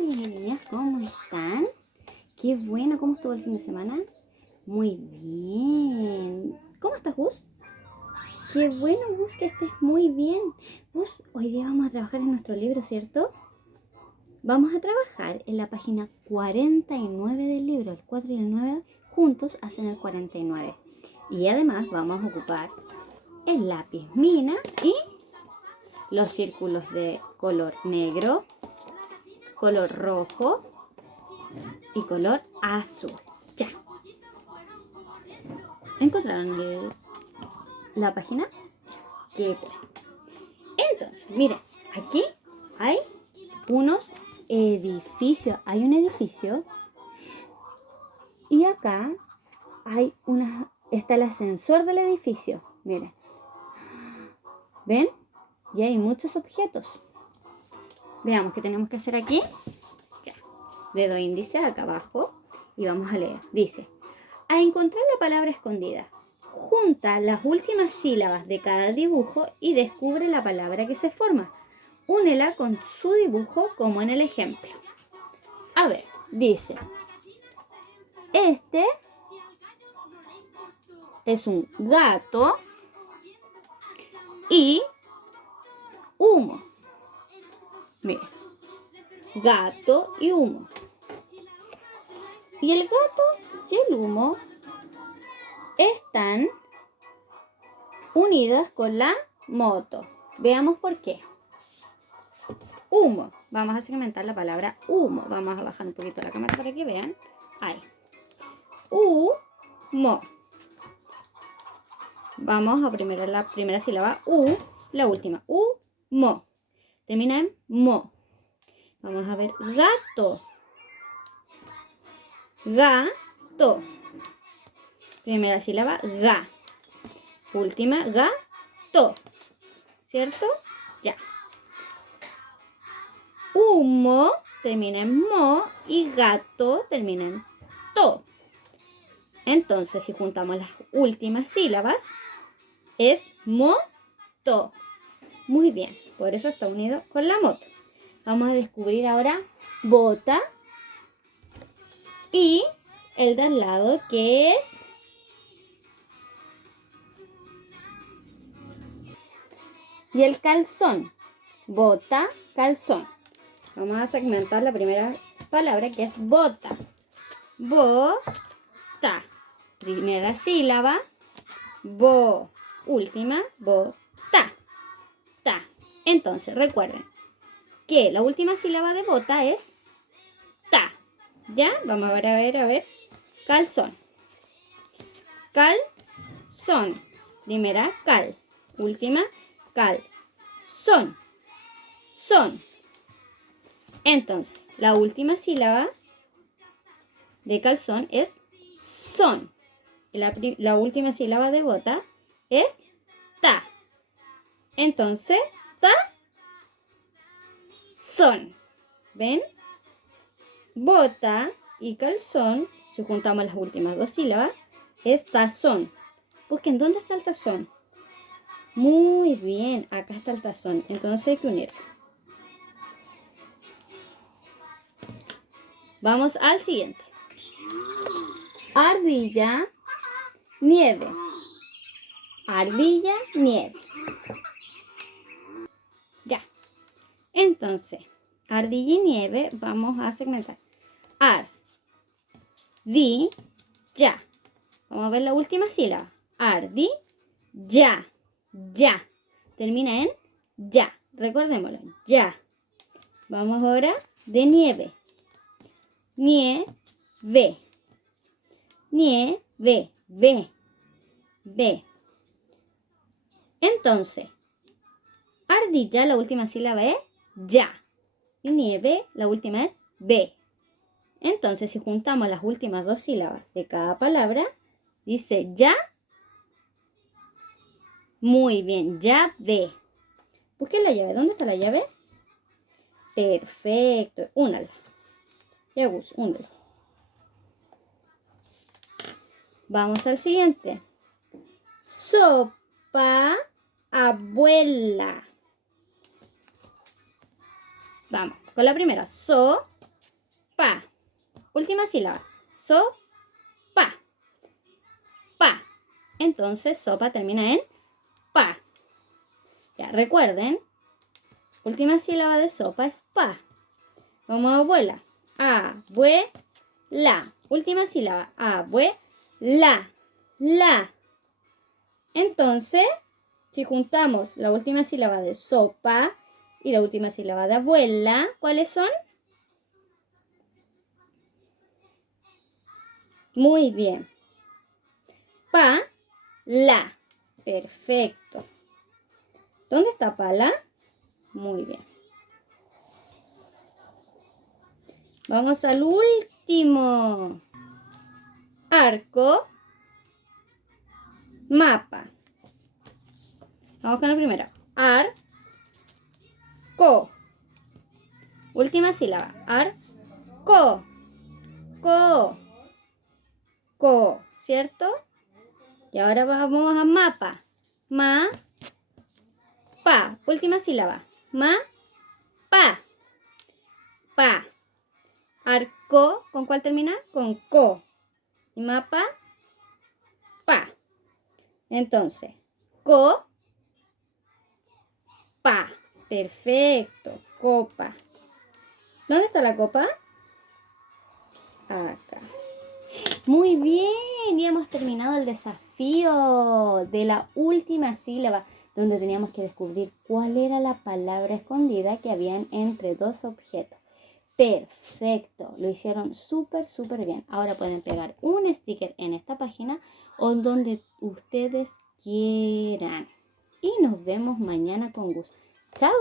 niños y niñas, ¿cómo están? Qué bueno, ¿cómo estuvo el fin de semana? Muy bien. ¿Cómo estás, Gus? Qué bueno, Gus, que estés muy bien. Gus, hoy día vamos a trabajar en nuestro libro, ¿cierto? Vamos a trabajar en la página 49 del libro. El 4 y el 9 juntos hacen el 49. Y además vamos a ocupar el lápiz mina y los círculos de color negro, color rojo y color azul. Ya. ¿Encontraron la página? Qué bueno. Entonces, miren, aquí hay unos edificios. Hay un edificio y acá hay está el ascensor del edificio. Miren. ¿Ven? Y hay muchos objetos. Veamos qué tenemos que hacer aquí. Ya. Dedo índice acá abajo y vamos a leer. Dice: a encontrar la palabra escondida, junta las últimas sílabas de cada dibujo y descubre la palabra que se forma. Únela con su dibujo como en el ejemplo. A ver, dice: este es un gato y humo. Mira, gato y humo. Y el gato y el humo están unidas con la moto. Veamos por qué. Humo. Vamos a segmentar la palabra humo. Vamos a bajar un poquito la cámara para que vean. Ahí. Humo. Vamos a primero la primera sílaba U, la última. Humo. Termina en mo. Vamos a ver gato. Gato. Primera sílaba ga. Última gato. ¿Cierto? Ya. Humo termina en mo y gato termina en to. Entonces, si juntamos las últimas sílabas, es moto. Muy bien, por eso está unido con la moto. Vamos a descubrir ahora bota y el de al lado, que es y el calzón. Bota, calzón. Vamos a segmentar la primera palabra, que es bota. Bota. Primera sílaba. Bo. Última. Bota. Ta. Entonces, recuerden que la última sílaba de bota es ta. ¿Ya? Vamos a ver. Calzón. Calzón. Primera, cal. Última, cal. Son. Entonces, la última sílaba de calzón es son. La última sílaba de bota es ta. Entonces, ta, son. ¿Ven? Bota y calzón, si juntamos las últimas dos sílabas, es tazón. Busquen, ¿dónde está el tazón? Muy bien, acá está el tazón. Entonces hay que unirlo. Vamos al siguiente. Ardilla, nieve. Ardilla, nieve. Ya. Entonces, ardilla y nieve vamos a segmentar. Ya. Vamos a ver la última sílaba. Ya. Termina en ya. Recordémoslo. Ya. Vamos ahora de nieve. Nieve. Ve. Entonces, ardilla, la última sílaba es ya. Y nieve, la última es ve. Entonces, si juntamos las últimas dos sílabas de cada palabra, dice ya. Muy bien, ya ve. Busquen la llave. ¿Dónde está la llave? Perfecto. Únala. Ya, Gus, únala. Vamos al siguiente. Sopa, abuela. Vamos con la primera. pa. Última sílaba. Sopa. Pa. Entonces, sopa termina en pa. Ya, recuerden, última sílaba de sopa es pa. Vamos a abuela. Abuela. Última sílaba. Abuela. La. Entonces, si juntamos la última sílaba de sopa y la última sílaba de abuela, ¿cuáles son? Muy bien. La. Perfecto. ¿Dónde está pala? Muy bien. Vamos al último. Arco. Mapa. Vamos con la primera. Arco. Última sílaba. Arco. Co. ¿Cierto? Y ahora vamos a mapa. Pa. Última sílaba. Pa. Arco. ¿Con cuál termina? Con co. Y mapa. Pa. Entonces, pa. Perfecto. Copa. ¿Dónde está la copa? Acá. Muy bien. Y hemos terminado el desafío de la última sílaba, donde teníamos que descubrir cuál era la palabra escondida que habían entre dos objetos. Perfecto. Lo hicieron súper bien. Ahora pueden pegar un sticker en esta página o donde ustedes quieran. Y nos vemos mañana con gusto. ¡Chao!